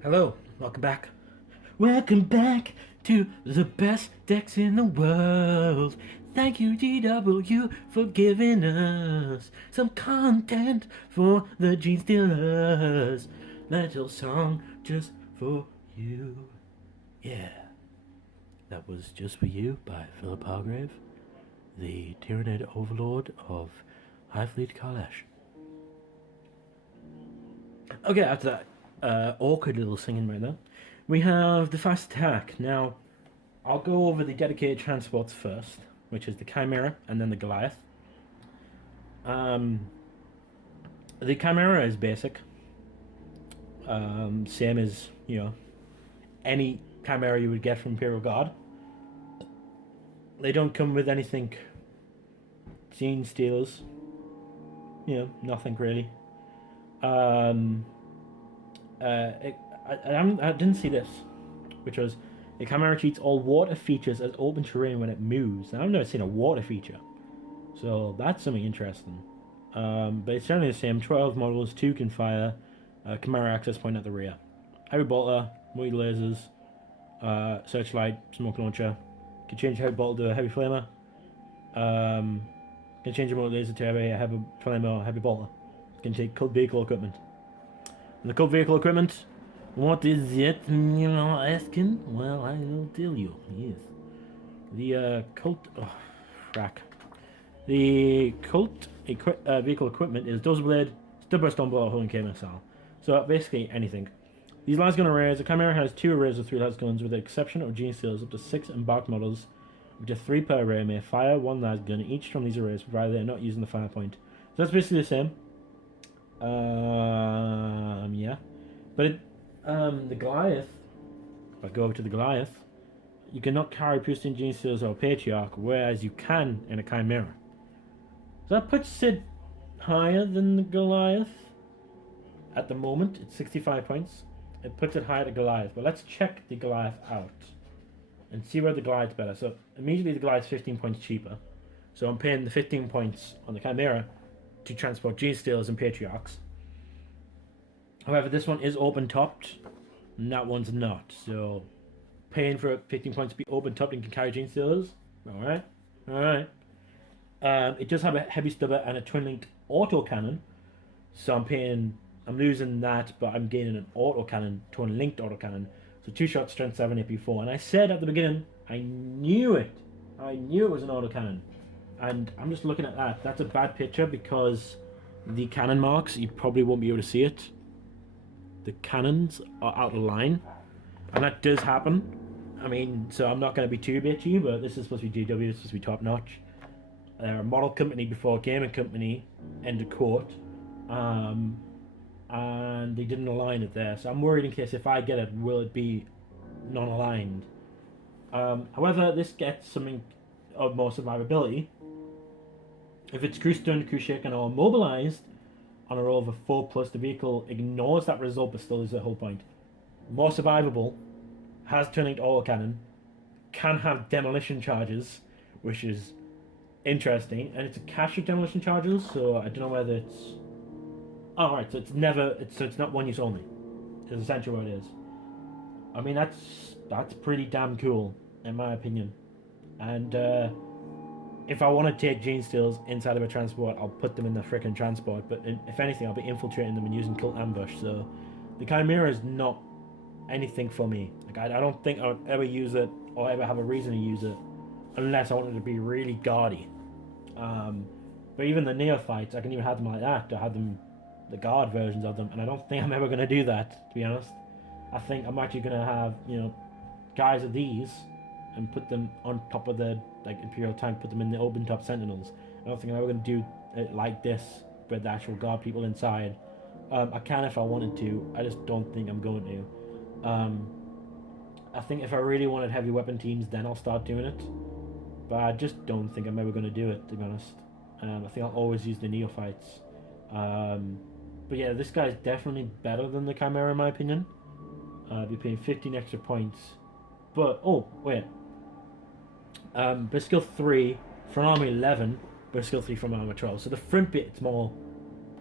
Hello, welcome back. Welcome back to the best decks in the world. Thank you, GW, for giving us some content for the Genestealers. Little song just for you. Yeah, that was Just For You by Philip Hargrave, the Tyranid Overlord of Highfleet Kalash. Okay, after that awkward little singing right there, we have the fast attack. Now, I'll go over the dedicated transports first, which is the Chimera and then the Goliath. Um, the Chimera is basic, same as any Chimera you would get from Imperial Guard. They don't come with anything Genestealers, nothing really. Um, I didn't see this, which was the Chimera treats all water features as open terrain when it moves. Now, I've never seen a water feature, so that's something interesting. But it's generally the same. 12 models, 2 can fire, Chimera access point at the rear. Heavy bolter, multi lasers, searchlight, smoke launcher. Can change heavy bolter to a heavy flamer. Can change a multi laser to a heavy flamer or heavy bolter. Can take cult vehicle equipment. And the cult vehicle equipment, what is it? You're asking? Well, I will tell you. Yes. The cult. Oh, frack. The cult vehicle equipment is Dozer Blade, Stubber Stumble, Holding K missile. So basically anything. These las gun arrays, the Chimera has 2 arrays of 3 las guns with the exception of Genestealers. Up to 6 embarked models, up to 3 per array may fire 1 las gun each from these arrays, provided they are not using the fire point. So that's basically the same. Yeah. But the Goliath, if I go over to the Goliath, you cannot carry Pristine Genestealers or Patriarch, whereas you can in a Chimera. So that puts it higher than the Goliath. At the moment, it's 65 points. It puts it higher than Goliath. But let's check the Goliath out and see where the Goliath's better. So immediately the Goliath's 15 points cheaper. So I'm paying the 15 points on the Chimera to transport Genestealers and Patriarchs. However, this one is open topped, and that one's not. So paying for 15 points to be open topped and can carry Genestealers. Alright. It does have a heavy stubber and a twin linked auto cannon. So I'm losing that, but I'm gaining an auto cannon, twin linked auto cannon. So 2 shot, strength 7, AP4. And I said at the beginning, I knew it. I knew it was an auto cannon. And I'm just looking at that. That's a bad picture because the cannon marks, you probably won't be able to see it. The cannons are out of line. And that does happen. I mean, so I'm not going to be too bitchy, but this is supposed to be GW, this is supposed to be top notch. They're a model company before a gaming company, end of quote. And they didn't align it there. So I'm worried in case if I get it, will it be non-aligned? However, this gets something of more survivability. If it's crew stunned, crew shaken, or mobilized on a roll of a 4+, the vehicle ignores that result but still is the whole point. More survivable, has turning auto cannon, can have demolition charges, which is interesting, and it's a cache of demolition charges, so I don't know whether it's. Oh, right, so it's not one use only. Is essentially what it is. I mean, that's pretty damn cool, in my opinion. And if I want to take Genestealers inside of a transport, I'll put them in the frickin' transport. But if anything, I'll be infiltrating them and using Cult Ambush. So the Chimera is not anything for me. Like I don't think I would ever use it or ever have a reason to use it unless I wanted to be really gaudy. But even the neophytes, I can even have them like that. I have them, the guard versions of them, and I don't think I'm ever going to do that, to be honest. I think I'm actually going to have, guys of these and put them on top of the Imperial tank, put them in the open top Sentinels. I don't think I'm ever going to do it like this with the actual guard people inside. I can if I wanted to. I just don't think I'm going to. I think if I really wanted heavy weapon teams, then I'll start doing it. But I just don't think I'm ever going to do it, to be honest. I think I'll always use the neophytes. But yeah, this guy's definitely better than the Chimera in my opinion. Be paying 15 extra points. But, oh, wait. But skill 3 from armor 11, but skill 3 from armor 12. So the front bit, it's more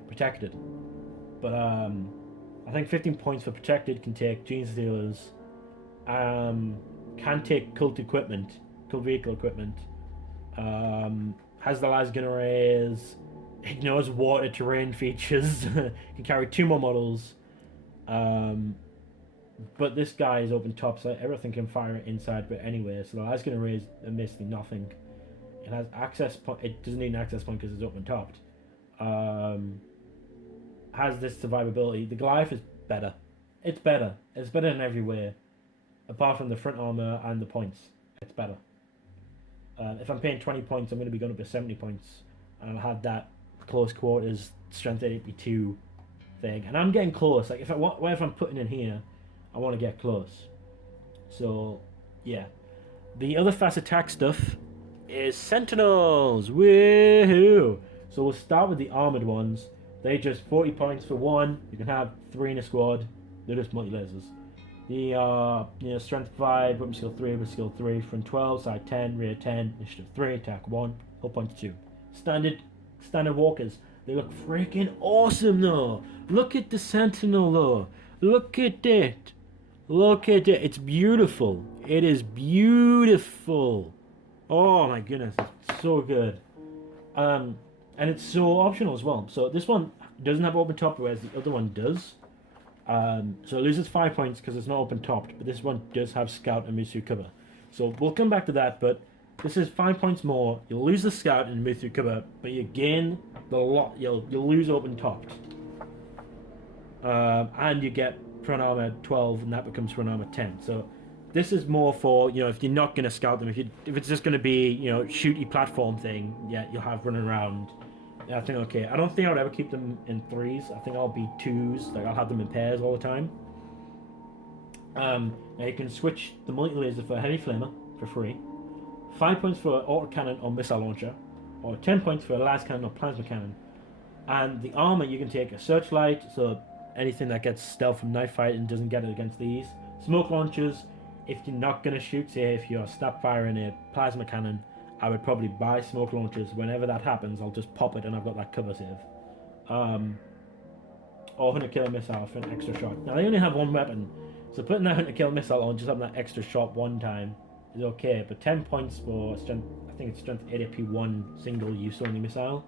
protected. But I think 15 points for protected can take Genestealers. Can take cult equipment, cult vehicle equipment. Has the las gun arrays. Ignores water terrain features. Can carry 2 more models. But this guy is open top, so everything can fire inside but anywhere. So the las gun arrays are basically nothing. It has access point. It doesn't need an access point because it's open topped. Has this survivability. The Goliath is better. It's better. It's better in every way, apart from the front armor and the points. It's better. If I'm paying 20 points, I'm going to be going up to 70 points, and I'll have that close quarters strength 82 thing, and I'm getting close. Like if whatever I'm putting in here, I want to get close. So yeah, the other fast attack stuff is Sentinels. Woohoo! So we'll start with the armored ones. They just 40 points for one. You can have 3 in a squad. They're just multi-lasers. The strength 5, weapon skill 3, weapon skill 3, front 12, side 10, rear 10, initiative 3, attack 1, hull points 2. Standard walkers. They look freaking awesome though. Look at the Sentinel though. Look at it. Look at it. It's beautiful. It is beautiful. Oh my goodness, it's so good. And it's so optional as well. So this one doesn't have open top, whereas the other one does. So it loses 5 points because it's not open topped, but this one does have scout and Mitsu cover. So we'll come back to that, but this is 5 points more. You'll lose the scout and Mitsu cover, but you gain the lot. You'll lose open topped, and you get front armor 12, and that becomes front armor 10. So this is more for, if you're not gonna scout them, if it's just gonna be shooty platform thing, yeah, you'll have running around. I think okay. I don't think I would ever keep them in 3s. I think I'll be 2s. Like I'll have them in pairs all the time. Now you can switch the multi-laser for heavy flamer for free. 5 points for autocannon or missile launcher, or 10 points for a las cannon or plasma cannon. And the armor, you can take a searchlight, so anything that gets stealth from knife fight and doesn't get it against these. Smoke launchers, if you're not gonna shoot, say if you're snap firing a plasma cannon, I would probably buy smoke launchers. Whenever that happens, I'll just pop it and I've got that cover save. Or 100 kilo missile for an extra shot. Now they only have one weapon, so putting that 100 kilo missile on, just having that extra shot one time is okay. But 10 points for strength, I think it's strength 8 AP 1 single use only missile.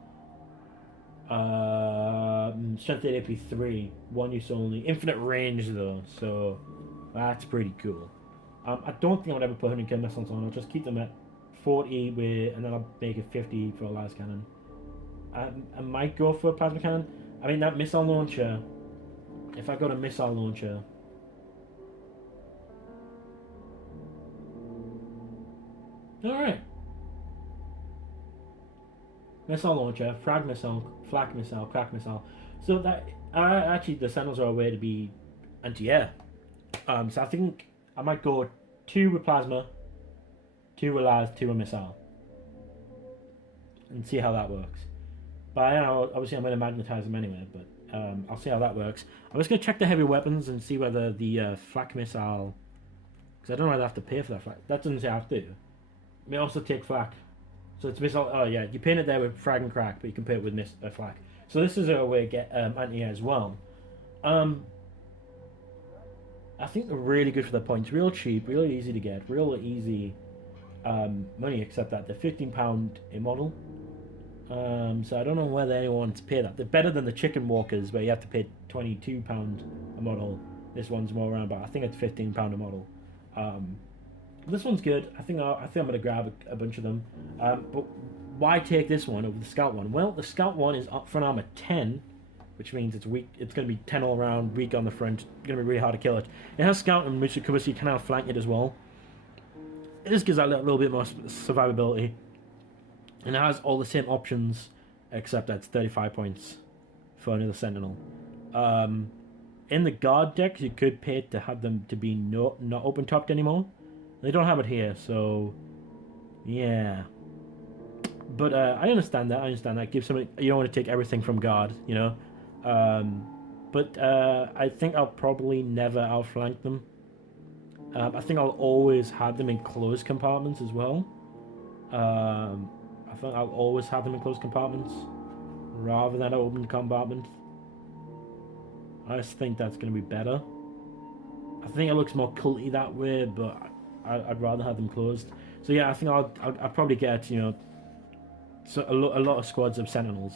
Strength 8 AP 3 1 use only. Infinite range though, so that's pretty cool. I don't think I would ever put 100 kilo missiles on. I'll just keep them at 40 with, and then I'll make it 50 for a las cannon. I might go for a plasma cannon. I mean that missile launcher. If I got a missile launcher, all right. Missile launcher, frag missile, flak missile, crack missile. So that actually the Sentinels are a way to be anti-air. So I think I might go 2 with plasma, 2 with las, 2 with missile, and see how that works. But obviously I'm going to magnetize them anyway, but I'll see how that works. I'm just going to check the heavy weapons and see whether the flak missile, because I don't know whether I have to pay for that flak. That doesn't say I have to. It may also take flak. So it's missile, oh yeah, you paint it there with frag and crack, but you can paint it with flak. So this is a way to get anti-air as well. I think they're really good for the points. Real cheap, really easy to get, real easy money, except that they're £15 a model. So I don't know whether anyone wants to pay that. They're better than the chicken walkers where you have to pay £22 a model. This one's more around, but I think it's £15 a model. This one's good. I think I'm going to grab a bunch of them. But why take this one over the scout one? Well, the scout one is up front armor 10, which means it's weak. It's going to be 10 all around, weak on the front. It's going to be really hard to kill it. It has scout and Mitsu cover, so you can outflank it as well. It just gives that a little bit more survivability. And it has all the same options, except that's 35 points for another Sentinel. In the guard decks, you could pay to have them to be not open topped anymore. They don't have it here, so yeah. But I understand that. Give something. You don't want to take everything from guard, But I think I'll probably never outflank them. I think I'll always have them in closed compartments as well. I think I'll always have them in closed compartments rather than an open compartment. I just think that's going to be better. I think it looks more culty that way, but I'd rather have them closed. So yeah, I think I'll probably get, you know, so a lot of squads of Sentinels.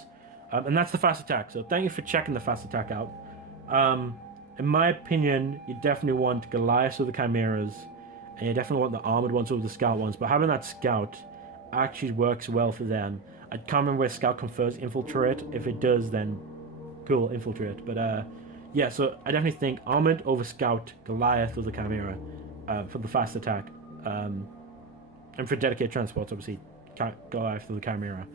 And that's the fast attack. So thank you for checking the fast attack out. In my opinion, you definitely want Goliath over the Chimeras, and you definitely want the armored ones over the scout ones. But having that scout actually works well for them. I can't remember where scout confers infiltrate. If it does, then cool, infiltrate. But yeah, so I definitely think armored over scout, Goliath over the Chimera for the fast attack. And for dedicated transports, obviously, Goliath over the Chimera.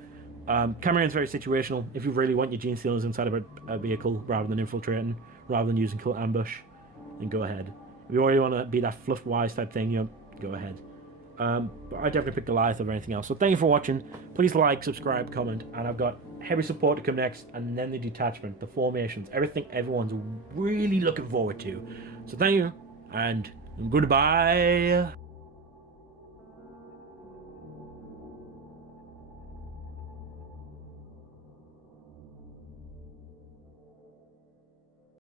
Chimera is very situational. If you really want your Genestealers inside of a vehicle rather than infiltrating, rather than using kill ambush, then go ahead. If you already want to be that fluff wise type thing, you know, go ahead. But I definitely pick Goliath over anything else. So thank you for watching. Please like, subscribe, comment, and I've got heavy support to come next, and then the detachment, the formations, everything everyone's really looking forward to. So thank you, and goodbye.